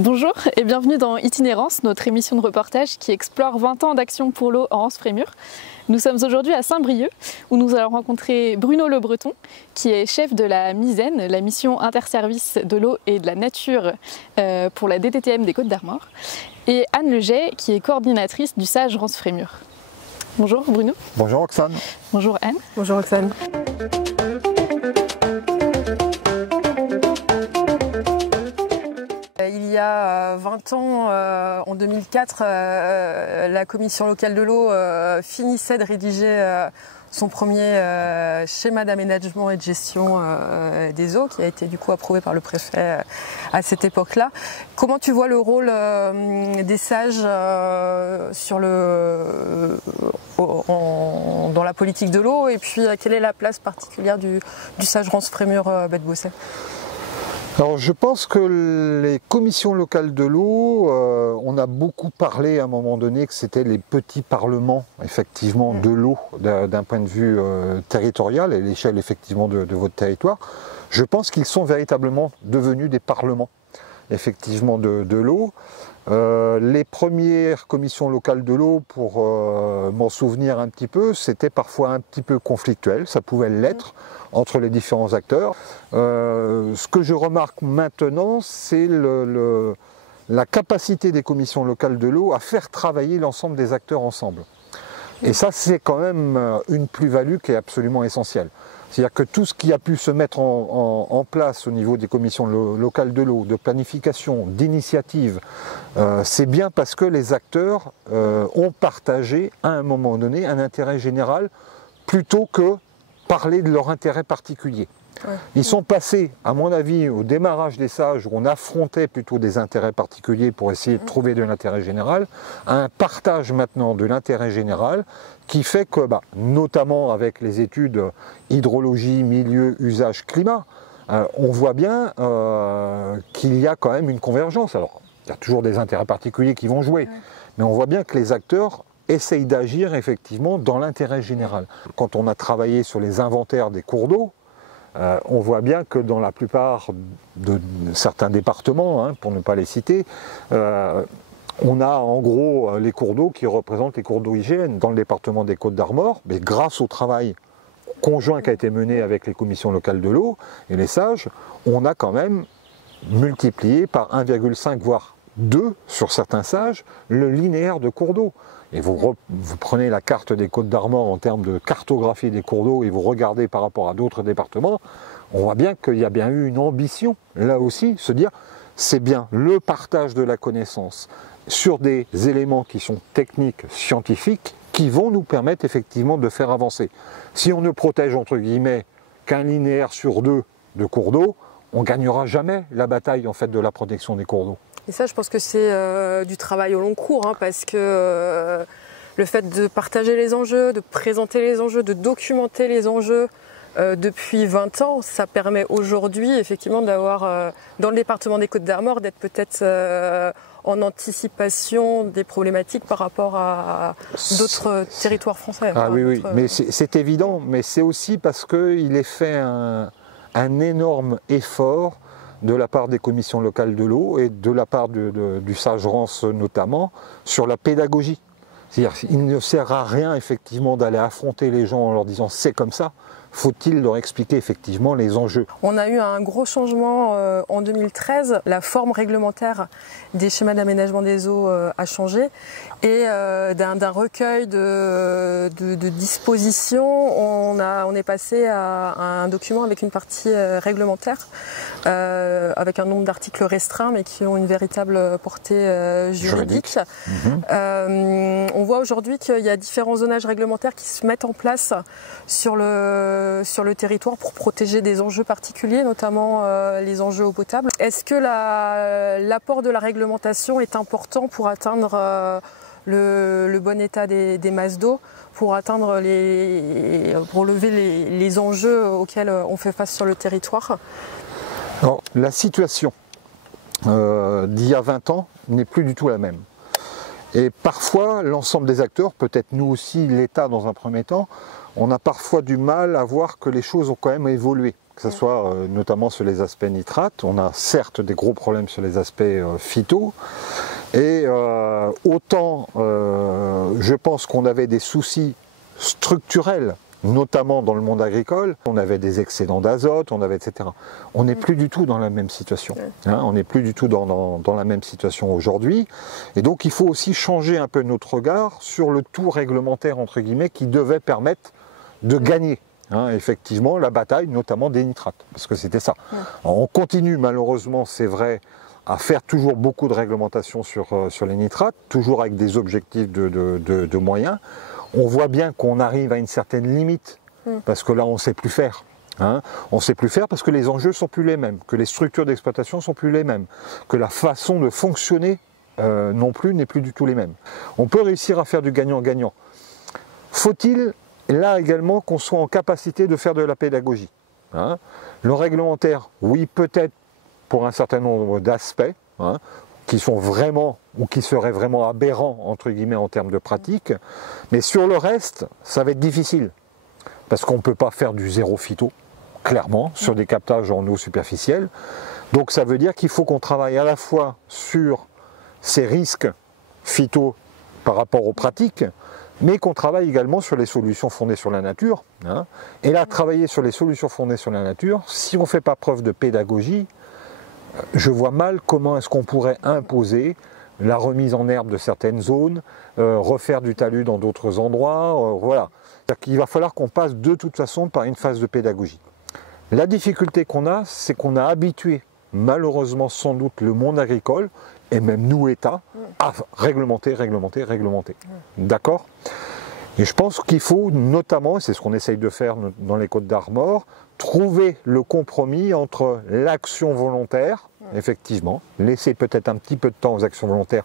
Bonjour et bienvenue dans Itinérance, notre émission de reportage qui explore 20 ans d'action pour l'eau en Anse-Frémur. Nous sommes aujourd'hui à Saint-Brieuc où nous allons rencontrer Bruno Le Breton qui est chef de la MISEN, la mission interservice de l'eau et de la nature pour la DTTM des Côtes-d'Armor, et Anne Leget qui est coordinatrice du SAGE Anse-Frémur. Bonjour Bruno. Bonjour Roxane. Bonjour Anne. Bonjour Roxane. Il y a 20 ans, en 2004, la Commission locale de l'eau finissait de rédiger son premier schéma d'aménagement et de gestion des eaux, qui a été du coup approuvé par le préfet à cette époque-là. Comment tu vois le rôle des sages dans la politique de l'eau, et puis quelle est la place particulière du sage Anse-Frémur Baie-de-Beausset? Alors je pense que les commissions locales de l'eau, on a beaucoup parlé à un moment donné que c'était les petits parlements effectivement de l'eau d'un point de vue territorial et l'échelle effectivement de votre territoire. Je pense qu'ils sont véritablement devenus des parlements effectivement de l'eau. Les premières commissions locales de l'eau, pour m'en souvenir un petit peu, c'était parfois un petit peu conflictuel, ça pouvait l'être entre les différents acteurs. Ce que je remarque maintenant, c'est la capacité des commissions locales de l'eau à faire travailler l'ensemble des acteurs ensemble. Et ça, c'est quand même une plus-value qui est absolument essentielle. C'est-à-dire que tout ce qui a pu se mettre en place au niveau des commissions locales de l'eau, de planification, d'initiative, c'est bien parce que les acteurs ont partagé à un moment donné un intérêt général plutôt que parler de leur intérêt particulier. Ouais. Ils sont passés, à mon avis, au démarrage des sages, où on affrontait plutôt des intérêts particuliers pour essayer de trouver de l'intérêt général, à un partage maintenant de l'intérêt général qui fait que, notamment avec les études hydrologie, milieu, usage, climat, on voit bien qu'il y a quand même une convergence. Alors, il y a toujours des intérêts particuliers qui vont jouer, mais on voit bien que les acteurs essayent d'agir effectivement dans l'intérêt général. Quand on a travaillé sur les inventaires des cours d'eau, on voit bien que dans la plupart de certains départements, pour ne pas les citer, on a en gros les cours d'eau qui représentent les cours d'eau IGN. Dans le département des Côtes-d'Armor, mais grâce au travail conjoint qui a été mené avec les commissions locales de l'eau et les sages, on a quand même multiplié par 1,5 voire 2 sur certains sages le linéaire de cours d'eau. Et vous prenez la carte des Côtes-d'Armor en termes de cartographie des cours d'eau et vous regardez par rapport à d'autres départements, on voit bien qu'il y a bien eu une ambition, là aussi, se dire c'est bien le partage de la connaissance sur des éléments qui sont techniques, scientifiques, qui vont nous permettre effectivement de faire avancer. Si on ne protège entre guillemets qu'un linéaire sur 2 de cours d'eau, on ne gagnera jamais la bataille en fait de la protection des cours d'eau. Et ça, je pense que c'est du travail au long cours, parce que le fait de partager les enjeux, de présenter les enjeux, de documenter les enjeux depuis 20 ans, ça permet aujourd'hui effectivement d'avoir, dans le département des Côtes-d'Armor, d'être peut-être en anticipation des problématiques par rapport à d'autres territoires français. Ah oui, mais c'est évident, mais c'est aussi parce qu'il est fait un énorme effort de la part des commissions locales de l'eau et de la part du SAGE Rance notamment, sur la pédagogie. C'est-à-dire qu'il ne sert à rien effectivement d'aller affronter les gens en leur disant c'est comme ça, faut-il leur expliquer effectivement les enjeux. On a eu un gros changement en 2013, la forme réglementaire des schémas d'aménagement des eaux a changé et d'un recueil de dispositions, on est passé à un document avec une partie réglementaire, avec un nombre d'articles restreints mais qui ont une véritable portée juridique. On voit aujourd'hui qu'il y a différents zonages réglementaires qui se mettent en place sur le territoire pour protéger des enjeux particuliers, notamment les enjeux eau potable. Est-ce que l'apport de la réglementation est important pour atteindre le bon état des masses d'eau, pour relever les enjeux auxquels on fait face sur le territoire? Alors, la situation d'il y a 20 ans n'est plus du tout la même. Et parfois, l'ensemble des acteurs, peut-être nous aussi, l'État dans un premier temps, on a parfois du mal à voir que les choses ont quand même évolué. que ce soit notamment sur les aspects nitrates. On a certes des gros problèmes sur les aspects phyto, et autant je pense qu'on avait des soucis structurels, notamment dans le monde agricole, on avait des excédents d'azote, on avait etc. On n'est plus du tout dans la même situation. Hein, on n'est plus du tout dans la même situation aujourd'hui. Et donc il faut aussi changer un peu notre regard sur le tout réglementaire, entre guillemets, qui devait permettre de gagner. Hein, effectivement, la bataille, notamment des nitrates, parce que c'était ça. Alors, on continue malheureusement, c'est vrai, à faire toujours beaucoup de réglementation sur les nitrates, toujours avec des objectifs de moyens. On voit bien qu'on arrive à une certaine limite, parce que là on ne sait plus faire. Hein. On ne sait plus faire parce que les enjeux ne sont plus les mêmes, que les structures d'exploitation ne sont plus les mêmes, que la façon de fonctionner non plus n'est plus du tout les mêmes. On peut réussir à faire du gagnant-gagnant. Faut-il là également qu'on soit en capacité de faire de la pédagogie. Hein. Le réglementaire, oui, peut-être pour un certain nombre d'aspects, hein, qui sont vraiment, ou qui seraient vraiment aberrants, entre guillemets, en termes de pratique, mais sur le reste, ça va être difficile, parce qu'on ne peut pas faire du zéro phyto, clairement, sur des captages en eau superficielle. Donc ça veut dire qu'il faut qu'on travaille à la fois sur ces risques phyto par rapport aux pratiques, mais qu'on travaille également sur les solutions fondées sur la nature. Hein. Et là, travailler sur les solutions fondées sur la nature, si on ne fait pas preuve de pédagogie, je vois mal comment est-ce qu'on pourrait imposer la remise en herbe de certaines zones, refaire du talus dans d'autres endroits, voilà. C'est-à-dire qu'il va falloir qu'on passe de toute façon par une phase de pédagogie. La difficulté qu'on a, c'est qu'on a habitué, malheureusement sans doute, le monde agricole, et même nous, État, à réglementer. D'accord ? Et je pense qu'il faut notamment, et c'est ce qu'on essaye de faire dans les Côtes d'Armor, trouver le compromis entre l'action volontaire, effectivement, laisser peut-être un petit peu de temps aux actions volontaires,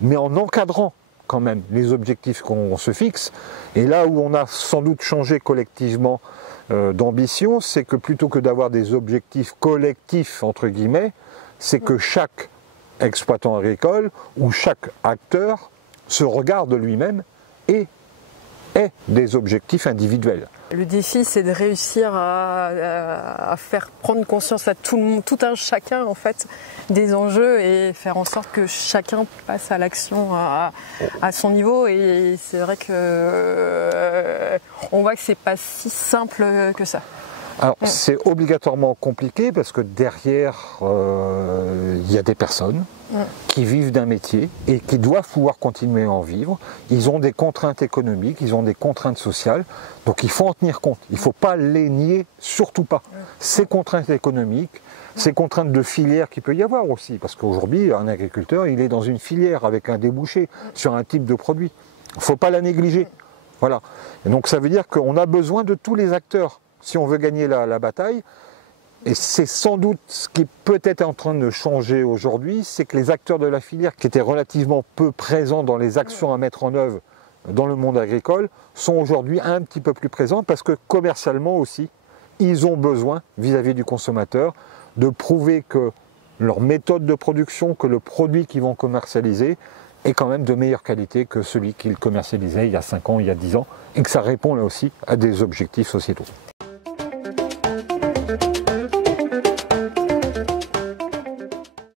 mais en encadrant quand même les objectifs qu'on se fixe. Et là où on a sans doute changé collectivement d'ambition, c'est que plutôt que d'avoir des objectifs collectifs, entre guillemets, c'est que chaque exploitant agricole ou chaque acteur se regarde lui-même et ait des objectifs individuels. Le défi, c'est de réussir à faire prendre conscience à tout un chacun en fait des enjeux et faire en sorte que chacun passe à l'action à son niveau. Et c'est vrai que on voit que c'est pas si simple que ça. Alors c'est obligatoirement compliqué parce que derrière il y a des personnes qui vivent d'un métier et qui doivent pouvoir continuer à en vivre. Ils ont des contraintes économiques, ils ont des contraintes sociales, donc il faut en tenir compte. Il ne faut pas les nier, surtout pas. Ces contraintes économiques, ces contraintes de filière qu'il peut y avoir aussi, parce qu'aujourd'hui un agriculteur il est dans une filière avec un débouché sur un type de produit. Il ne faut pas la négliger. Voilà. Et donc ça veut dire qu'on a besoin de tous les acteurs si on veut gagner la bataille. Et c'est sans doute ce qui peut-être en train de changer aujourd'hui, c'est que les acteurs de la filière qui étaient relativement peu présents dans les actions à mettre en œuvre dans le monde agricole sont aujourd'hui un petit peu plus présents parce que commercialement aussi, ils ont besoin vis-à-vis du consommateur de prouver que leur méthode de production, que le produit qu'ils vont commercialiser est quand même de meilleure qualité que celui qu'ils commercialisaient il y a 5 ans, il y a 10 ans et que ça répond là aussi à des objectifs sociétaux.